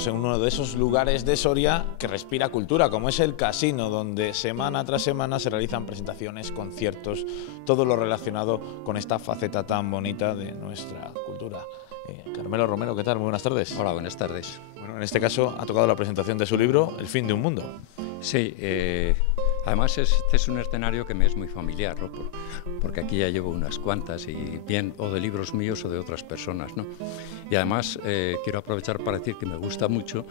estamos en uno de esos lugares de Soria que respira cultura, como es el Casino, donde semana tras semana se realizan presentaciones, conciertos, todo lo relacionado con esta faceta tan bonita de nuestra cultura. Carmelo Romero, ¿qué tal? Muy buenas tardes. Hola, buenas tardes. Bueno, en este caso ha tocado la presentación de su libro, El fin de un mundo. Sí, además este es un escenario que me es muy familiar, ¿no? Porque aquí ya llevo unas cuantas, y bien o de libros míos o de otras personas, ¿no? Y además quiero aprovechar para decir que me gusta mucho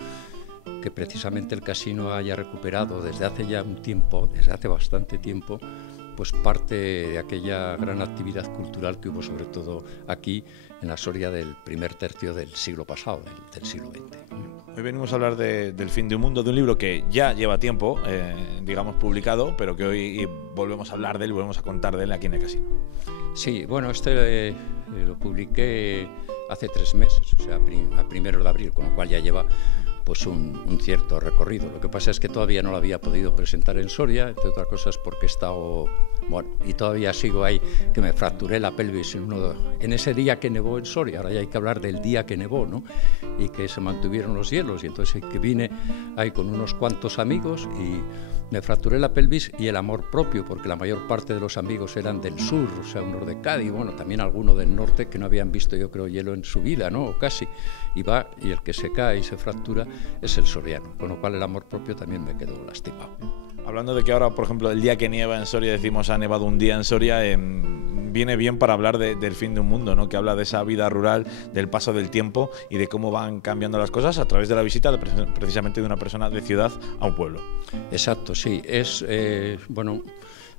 que precisamente el Casino haya recuperado desde hace ya un tiempo, desde hace bastante tiempo, pues parte de aquella gran actividad cultural que hubo sobre todo aquí en la Soria del primer tercio del siglo pasado, del siglo XX. Hoy venimos a hablar del fin de un mundo, de un libro que ya lleva tiempo, digamos, publicado, pero que hoy volvemos a hablar de él, volvemos a contar de él aquí en el Casino. Sí, bueno, lo publiqué hace 3 meses, o sea, a 1 de abril, con lo cual ya lleva pues un cierto recorrido. Lo que pasa es que todavía no lo había podido presentar en Soria, entre otras cosas porque he estado, bueno, y todavía sigo ahí, que me fracturé la pelvis en ese día que nevó en Soria. Ahora ya hay que hablar del día que nevó, ¿no? Y que se mantuvieron los hielos, y entonces que vine ahí con unos cuantos amigos y me fracturé la pelvis y el amor propio, porque la mayor parte de los amigos eran del sur, o sea, unos de Cádiz, bueno, también algunos del norte que no habían visto, yo creo, hielo en su vida, ¿no? O casi. Y el que se cae y se fractura es el soriano, con lo cual el amor propio también me quedó lastimado. Hablando de que ahora, por ejemplo, el día que nieva en Soria, decimos ha nevado un día en Soria, viene bien para hablar del fin de un mundo, ¿no? Que habla de esa vida rural, del paso del tiempo y de cómo van cambiando las cosas a través de la visita precisamente de una persona de ciudad a un pueblo. Exacto, sí. Bueno,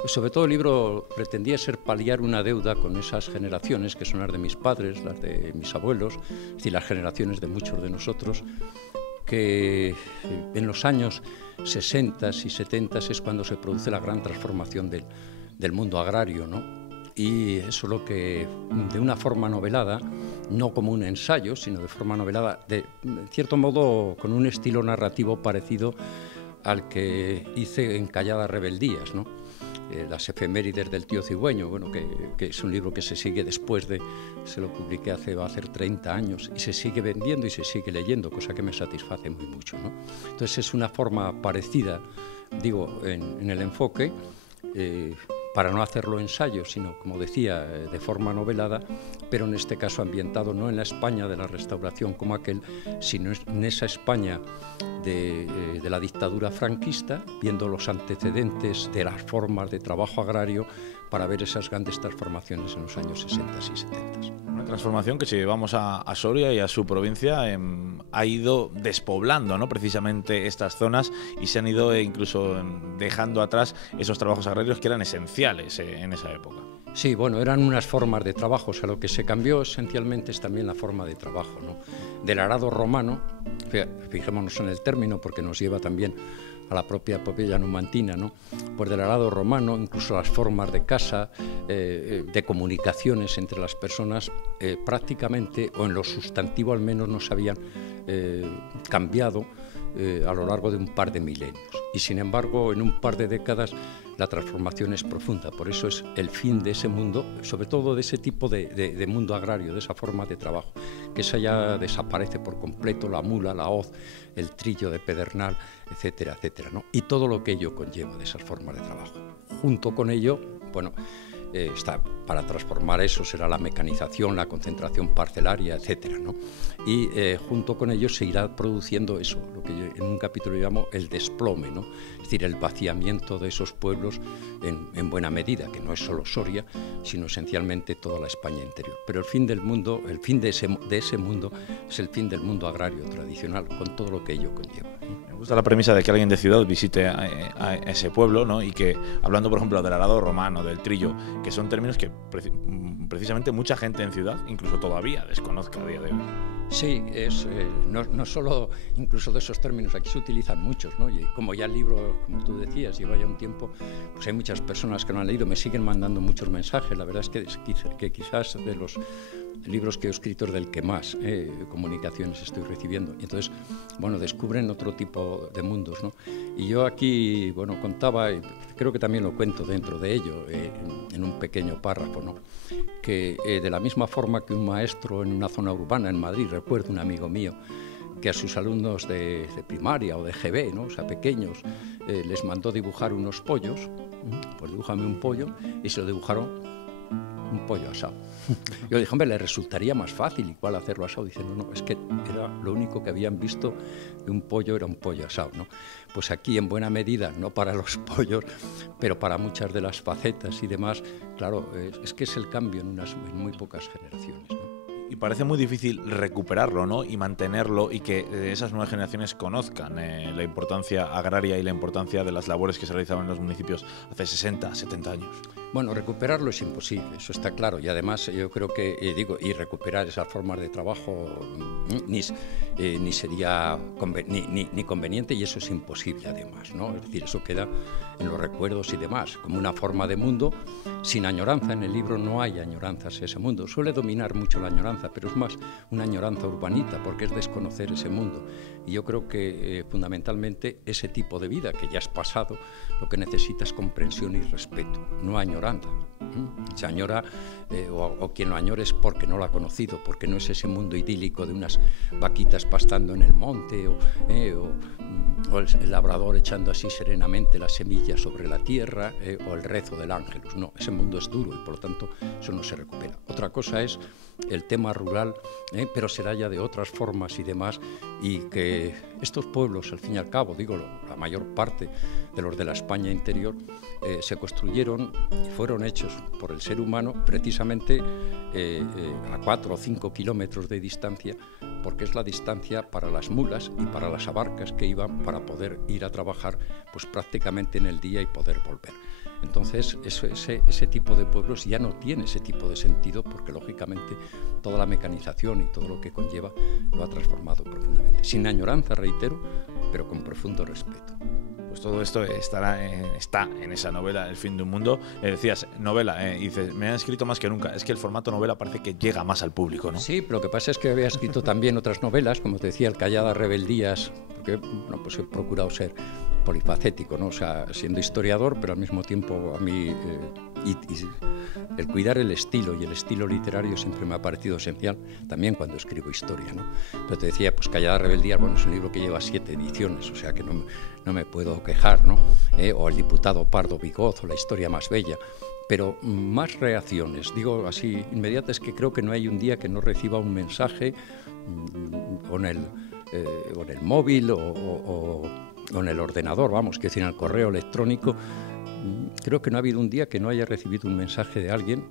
sobre todo el libro pretendía ser paliar una deuda con esas generaciones que son las de mis padres, las de mis abuelos, es decir, las generaciones de muchos de nosotros, que en los años 60 y 70 es cuando se produce la gran transformación del mundo agrario, ¿no? Y eso es lo que, de una forma novelada, no como un ensayo, sino de forma novelada, de cierto modo con un estilo narrativo parecido al que hice en Calladas Rebeldías, ¿no? Las efemérides del tío cigüeño, bueno, que es un libro que se sigue se lo publiqué va a hacer 30 años y se sigue vendiendo y se sigue leyendo, cosa que me satisface muy mucho, ¿no? Entonces es una forma parecida, digo, en el enfoque, para no hacerlo ensayo, sino, como decía, de forma novelada, pero en este caso ambientado no en la España de la Restauración como aquel, sino en esa España de la dictadura franquista, viendo los antecedentes de las formas de trabajo agrario para ver esas grandes transformaciones en los años 60 y 70. Una transformación que, si llevamos a Soria y a su provincia, ha ido despoblando, ¿no? Precisamente estas zonas, y se han ido incluso dejando atrás esos trabajos agrarios que eran esenciales en esa época. Sí, bueno, eran unas formas de trabajo, o sea, lo que se cambió esencialmente es también la forma de trabajo, ¿no? Del arado romano, fijémonos en el término porque nos lleva también a la propia epopeya numantina, ¿no? Pues del arado romano, incluso las formas de casa, de comunicaciones entre las personas, prácticamente, o en lo sustantivo al menos, no se habían cambiado a lo largo de un par de milenios. Y sin embargo, en un par de décadas, la transformación es profunda. Por eso es el fin de ese mundo, sobre todo de ese tipo de mundo agrario, de esa forma de trabajo, que esa ya desaparece por completo, la mula, la hoz, el trillo de pedernal, etcétera, etcétera, ¿no? Y todo lo que ello conlleva de esas formas de trabajo. Junto con ello, bueno, para transformar eso será la mecanización, la concentración parcelaria, etcétera, ¿no? Y junto con ello se irá produciendo eso, lo que yo en un capítulo llamo el desplome, ¿no? Es decir, el vaciamiento de esos pueblos en buena medida, que no es solo Soria, sino esencialmente toda la España interior. Pero el fin del mundo, el fin de ese mundo es el fin del mundo agrario tradicional, con todo lo que ello conlleva. Me gusta la premisa de que alguien de ciudad visite a ese pueblo, ¿no? Y que, hablando por ejemplo del arado romano, del trillo, que son términos que precisamente mucha gente en ciudad incluso todavía desconozca a día de hoy. Sí, no solo incluso de esos términos, aquí se utilizan muchos, ¿no? Y como ya el libro, como tú decías, lleva ya un tiempo, pues hay muchas personas que lo han leído, me siguen mandando muchos mensajes. La verdad es que quizás de los libros que he escrito es del que más comunicaciones estoy recibiendo. Y entonces, bueno, descubren otro tipo de mundos, ¿no? Y yo aquí, bueno, contaba, y creo que también lo cuento dentro de ello, en un pequeño párrafo, ¿no? Que de la misma forma que un maestro en una zona urbana en Madrid, recuerdo un amigo mío que a sus alumnos de primaria o de GB, ¿no? O sea, pequeños, les mandó dibujar unos pollos, pues dibújame un pollo, y se lo dibujaron un pollo asado. Yo dije, hombre, le resultaría más fácil igual hacerlo asado. Dicen, no, es que era lo único que habían visto de un pollo, era un pollo asado, ¿no? Pues aquí, en buena medida, no para los pollos, pero para muchas de las facetas y demás, claro, es que es el cambio en muy pocas generaciones, ¿no? Y parece muy difícil recuperarlo, ¿no? Y mantenerlo, y que esas nuevas generaciones conozcan la importancia agraria y la importancia de las labores que se realizaban en los municipios hace 60, 70 años. Bueno, recuperarlo es imposible, eso está claro. Y además yo creo que, y recuperar esas formas de trabajo ni sería ni conveniente, y eso es imposible además, ¿no? Es decir, eso queda en los recuerdos y demás, como una forma de mundo sin añoranza. En el libro no hay añoranzas a ese mundo. Suele dominar mucho la añoranza, pero es más una añoranza urbanita, porque es desconocer ese mundo. Y yo creo que fundamentalmente ese tipo de vida que ya has pasado, lo que necesita es comprensión y respeto, no añoranza. Se añora, o quien lo añora es porque no lo ha conocido, porque no es ese mundo idílico de unas vaquitas pastando en el monte, o el labrador echando así serenamente las semillas sobre la tierra, o el rezo del ángelus. No, ese mundo es duro y por lo tanto eso no se recupera. Otra cosa es el tema rural, pero será ya de otras formas y demás, y que estos pueblos, al fin y al cabo, digo, la mayor parte de los de la España interior, se construyeron y fueron hechos por el ser humano precisamente a 4 o 5 kilómetros de distancia, porque es la distancia para las mulas y para las abarcas que iban para poder ir a trabajar pues prácticamente en el día y poder volver. Entonces ese tipo de pueblos ya no tiene ese tipo de sentido, porque lógicamente toda la mecanización y todo lo que conlleva lo ha transformado profundamente. Sin añoranza, reitero, pero con profundo respeto. Pues todo esto está en esa novela, El fin de un mundo. Decías, novela, y dices, me han escrito más que nunca. Es que el formato novela parece que llega más al público, ¿no? Sí, pero lo que pasa es que había escrito también otras novelas, como te decía, El Calladas Rebeldías, porque bueno, pues he procurado ser polifacético, ¿no? O sea, siendo historiador, pero al mismo tiempo a mí el cuidar el estilo y el estilo literario siempre me ha parecido esencial, también cuando escribo historia, ¿no? Pero te decía, pues Calladas Rebeldías, bueno, es un libro que lleva 7 ediciones, o sea que no me puedo quejar, ¿no? O El diputado Pardo Bigoz, o La historia más bella. Pero más reacciones, digo así, inmediatas, que creo que no hay un día que no reciba un mensaje o en el móvil o en el ordenador, vamos, que decir, en el correo electrónico. Creo que no ha habido un día que no haya recibido un mensaje de alguien,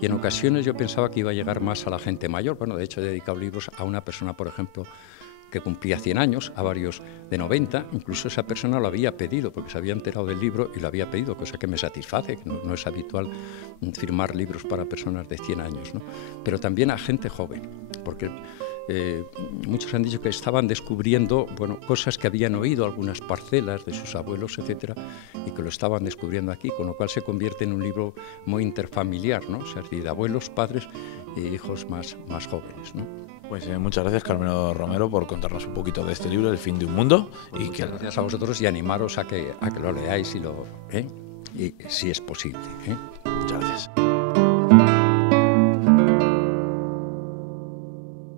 y en ocasiones yo pensaba que iba a llegar más a la gente mayor. Bueno, de hecho he dedicado libros a una persona, por ejemplo, que cumplía 100 años, a varios de 90, incluso esa persona lo había pedido, porque se había enterado del libro y lo había pedido, cosa que me satisface, que no es habitual firmar libros para personas de 100 años, ¿no? Pero también a gente joven, porque muchos han dicho que estaban descubriendo, bueno, cosas que habían oído, algunas parcelas de sus abuelos, etcétera, y que lo estaban descubriendo aquí, con lo cual se convierte en un libro muy interfamiliar, ¿no? O sea, es decir, de abuelos, padres e hijos más jóvenes, ¿no? Pues muchas gracias, Carmelo Romero, por contarnos un poquito de este libro, El fin de un mundo. Pues y muchas gracias a vosotros, y animaros a que lo leáis y si es posible. Muchas gracias.